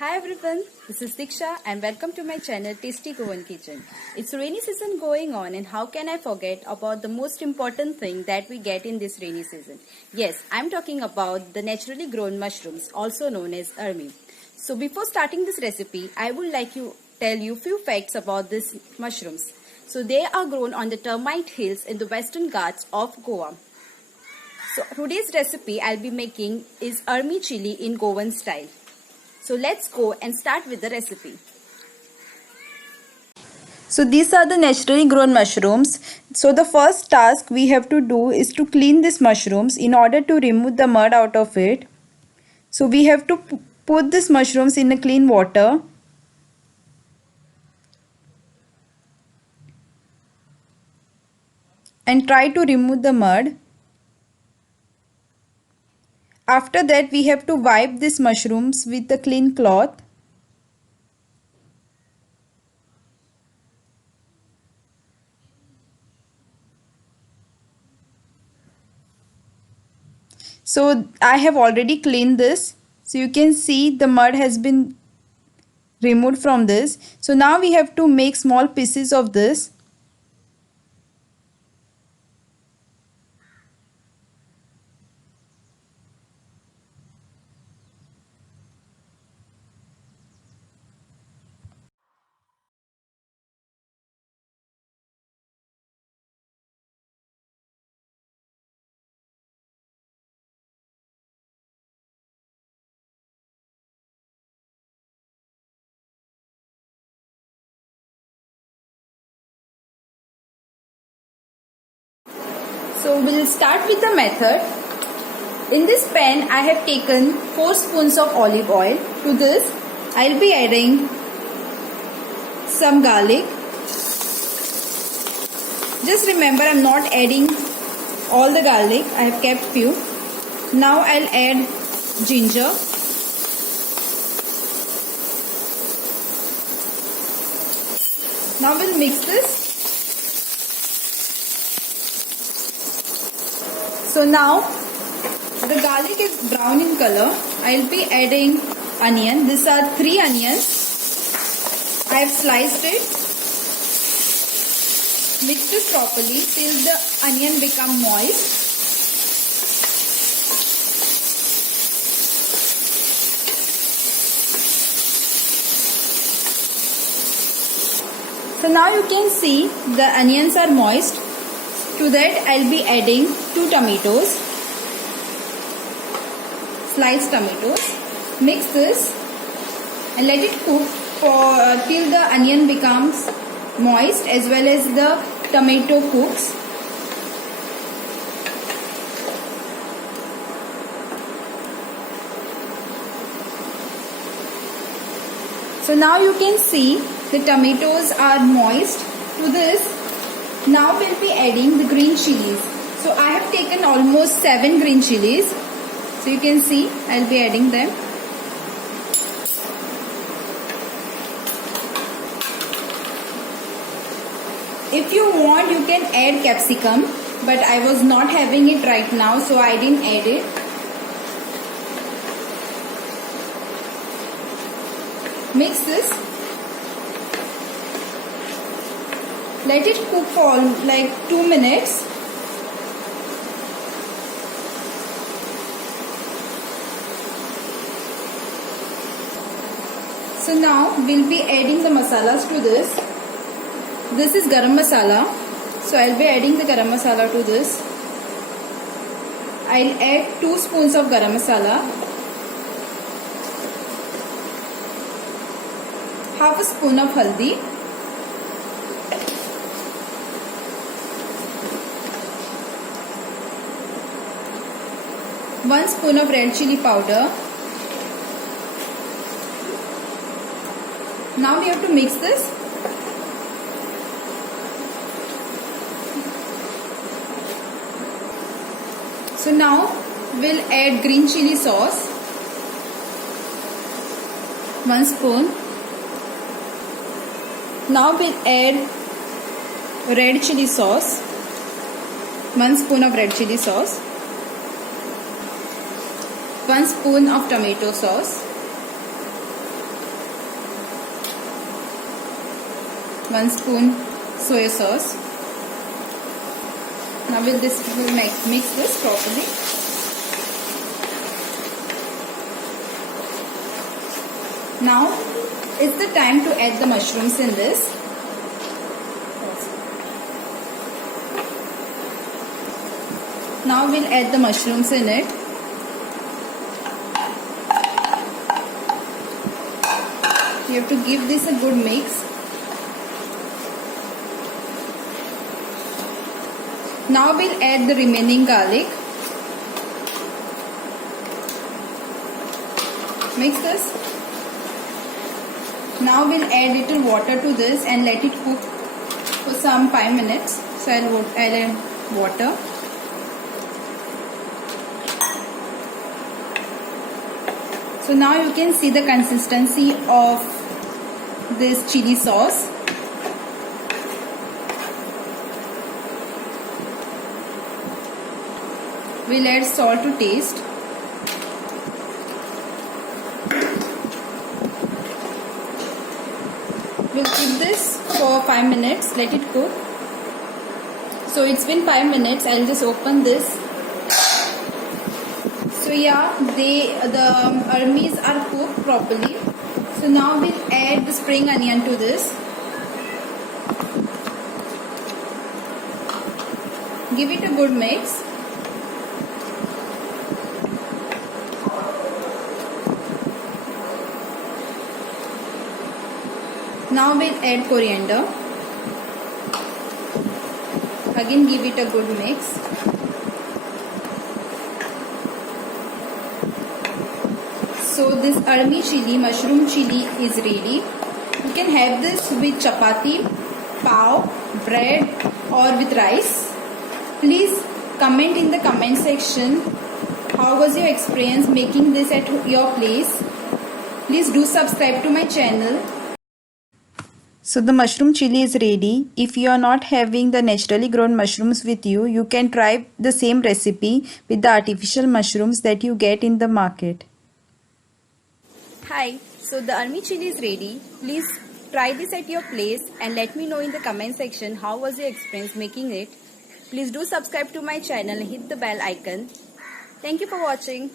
Hi everyone, this is Diksha and welcome to my channel Tasty Goan Kitchen. It's rainy season going on and how can I forget about the most important thing that we get in this rainy season? Yes, I'm talking about the naturally grown mushrooms, also known as army. So before starting this recipe, I would like to tell you few facts about these mushrooms. So they are grown on the termite hills in the western Ghats of Goa. So today's recipe I'll be making is army chili in Goan style. So let's go and start with the recipe. So these are the naturally grown mushrooms. So the first task we have to do is to clean these mushrooms in order to remove the mud out of it. So we have to put these mushrooms in a clean water. And try to remove the mud. After that we have to wipe these mushrooms with a clean cloth. So I have already cleaned this. So you can see the mud has been removed from this. So now we have to make small pieces of this. So we'll start with the method. In this pan I have taken 4 spoons of olive oil. To this I'll be adding some garlic. Just remember I'm not adding all the garlic, I have kept few. Now I'll add ginger. Now we'll mix this. So now the garlic is brown in color. I'll be adding onion. These are 3 onions. I have sliced it. Mix this properly till the onion become moist. So now you can see the onions are moist. To that I'll be adding 2 tomatoes, sliced tomatoes. Mix this and let it cook for till the onion becomes moist as well as the tomato cooks. So now you can see the tomatoes are moist. To this now we'll be adding the green chilies. So I have taken almost 7 green chilies. So you can see I'll be adding them. If you want you can add capsicum, but I was not having it right now so I didn't add it. Mix this. Let it cook for like 2 minutes. So now we'll be adding the masalas to this. This is garam masala. So I'll be adding the garam masala to this. I'll add 2 spoons of garam masala. Half a spoon of haldi. One spoon of red chili powder. Now we have to mix this. So now we'll add green chili sauce. 1 spoon. Now we'll add red chili sauce. 1 spoon of red chili sauce. 1 spoon of tomato sauce. 1 spoon soy sauce. Now we'll mix this properly. Now it's the time to add the mushrooms in this. Now we'll add the mushrooms in it. You have to give this a good mix. Now we'll add the remaining garlic. Mix this. Now we'll add little water to this and let it cook for some 5 minutes. So I'll add water. So now you can see the consistency of this chili sauce. We'll add salt to taste. We'll keep this for 5 minutes, let it cook. So it's been 5 minutes, I'll just open this. So yeah, the armies are cooked properly. So now we'll add the spring onion to this. Give it a good mix. Now we'll add coriander. Again give it a good mix. So this army chili, mushroom chili is ready. You can have this with chapati, pav, bread or with rice. Please comment in the comment section how was your experience making this at your place. Please do subscribe to my channel. So the mushroom chili is ready. If you are not having the naturally grown mushrooms with you, you can try the same recipe with the artificial mushrooms that you get in the market. Hi, so the army chili is ready. Please try this at your place and let me know in the comment section how was your experience making it. Please do subscribe to my channel and hit the bell icon. Thank you for watching.